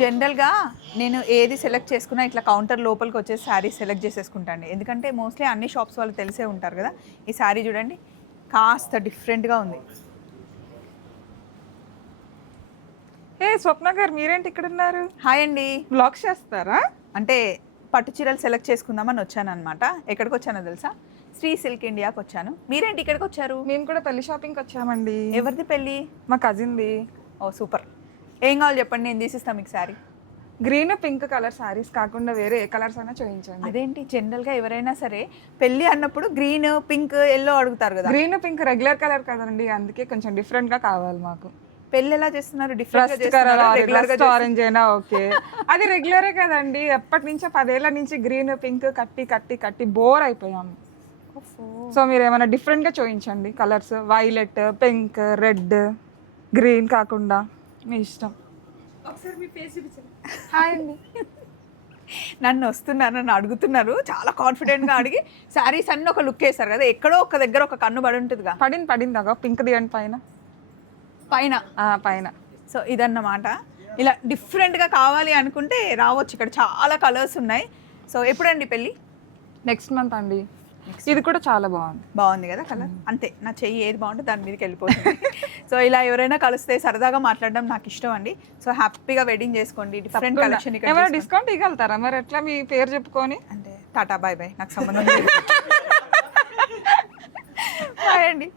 జనరల్‌గా నేను ఏది సెలెక్ట్ చేసుకున్నా ఇట్లా కౌంటర్ లోపలికి వచ్చేసి శారీ సెలెక్ట్ చేసేసుకుంటాండి. ఎందుకంటే మోస్ట్‌లీ అన్ని షాప్స్ వాళ్ళు తెలిసే ఉంటారు కదా! ఈ శారీ చూడండి కాస్త డిఫరెంట్‌గా ఉంది. ఏ స్వప్న గారు మీరేంటి ఇక్కడ ఉన్నారు? హాయ్ అండి. బ్లాగ్స్ చేస్తారా? అంటే పట్టు చీరలు సెలెక్ట్ చేసుకుందామని వచ్చానన్నమాట. ఎక్కడికి వచ్చానో తెలుసా? శ్రీ సిల్క్ ఇండియాకి వచ్చాను. మీరేంటి ఇక్కడికి వచ్చారు? మేము కూడా పెళ్లి షాపింగ్కి వచ్చామండి. ఎవరిది పెళ్ళి? మా కజిన్ది. ఓ సూపర్. ఏం కావాలి చెప్పండి, నేను తీసిస్తాను మీకు sari. Green pink colour saris కాకుండా వేరే ఏ కలర్స్ అయినా చూపించండి. అదేంటి జనరల్గా ఎవరైనా సరే పెళ్ళి అన్నప్పుడు గ్రీన్ పింక్ ఎల్లో అడుగుతారు కదా. గ్రీన్ పింక్ రెగ్యులర్ కలర్ కదండి, అందుకే కొంచెం డిఫరెంట్ గా కావాలి మాకు. పెళ్ళి ఎలా చేస్తున్నారు? డిఫరెంట్ ఆరెంజ్ అయినా ఓకే. అది రెగ్యులరే కదండి, ఎప్పటి నుంచో 10 ఏళ్ల నుంచి గ్రీన్ పింక్ కట్టి కట్టి కట్టి బోర్ అయిపోయాము. సో మీరు ఏమైనా డిఫరెంట్ గా చూపించండి colours. Violet, pink, red, green కాకుండా మీ ఇష్టం. ఒకసారి మీ ఫేస్ చూపించండి. హాయ్ అండి. నన్ను నన్ను అడుగుతున్నారు చాలా కాన్ఫిడెంట్గా అడిగి శారీస్ అన్ని ఒక లుక్ వేస్తారు కదా, ఎక్కడో ఒక దగ్గర ఒక కన్ను పడి ఉంటుందిగా. పడిందాగా పింక్ దిగండి పైన పైన పైన. సో ఇదన్నమాట. ఇలా డిఫరెంట్గా కావాలి అనుకుంటే రావచ్చు, ఇక్కడ చాలా కలర్స్ ఉన్నాయి. సో ఎప్పుడండి పెళ్ళి? నెక్స్ట్ మంత్ అండి. ఇది కూడా చాలా బాగుంది కదా కలర్. అంతే, నా చెయ్యి ఏది బాగుంటే దాని మీదకి వెళ్ళిపోతుంది. సో ఇలా ఎవరైనా కలిస్తే సరదాగా మాట్లాడడం నాకు ఇష్టం అండి. సో హ్యాపీగా వెడ్డింగ్ చేసుకోండి. Different collection. ఏమైనా డిస్కౌంట్ ఇవ్వగలుగుతారా మరి? ఎట్లా మీ పేరు చెప్పుకొని? అంటే టాటా బాయ్ బాయ్, నాకు సంబంధం లేదు. హాయ్ అండి.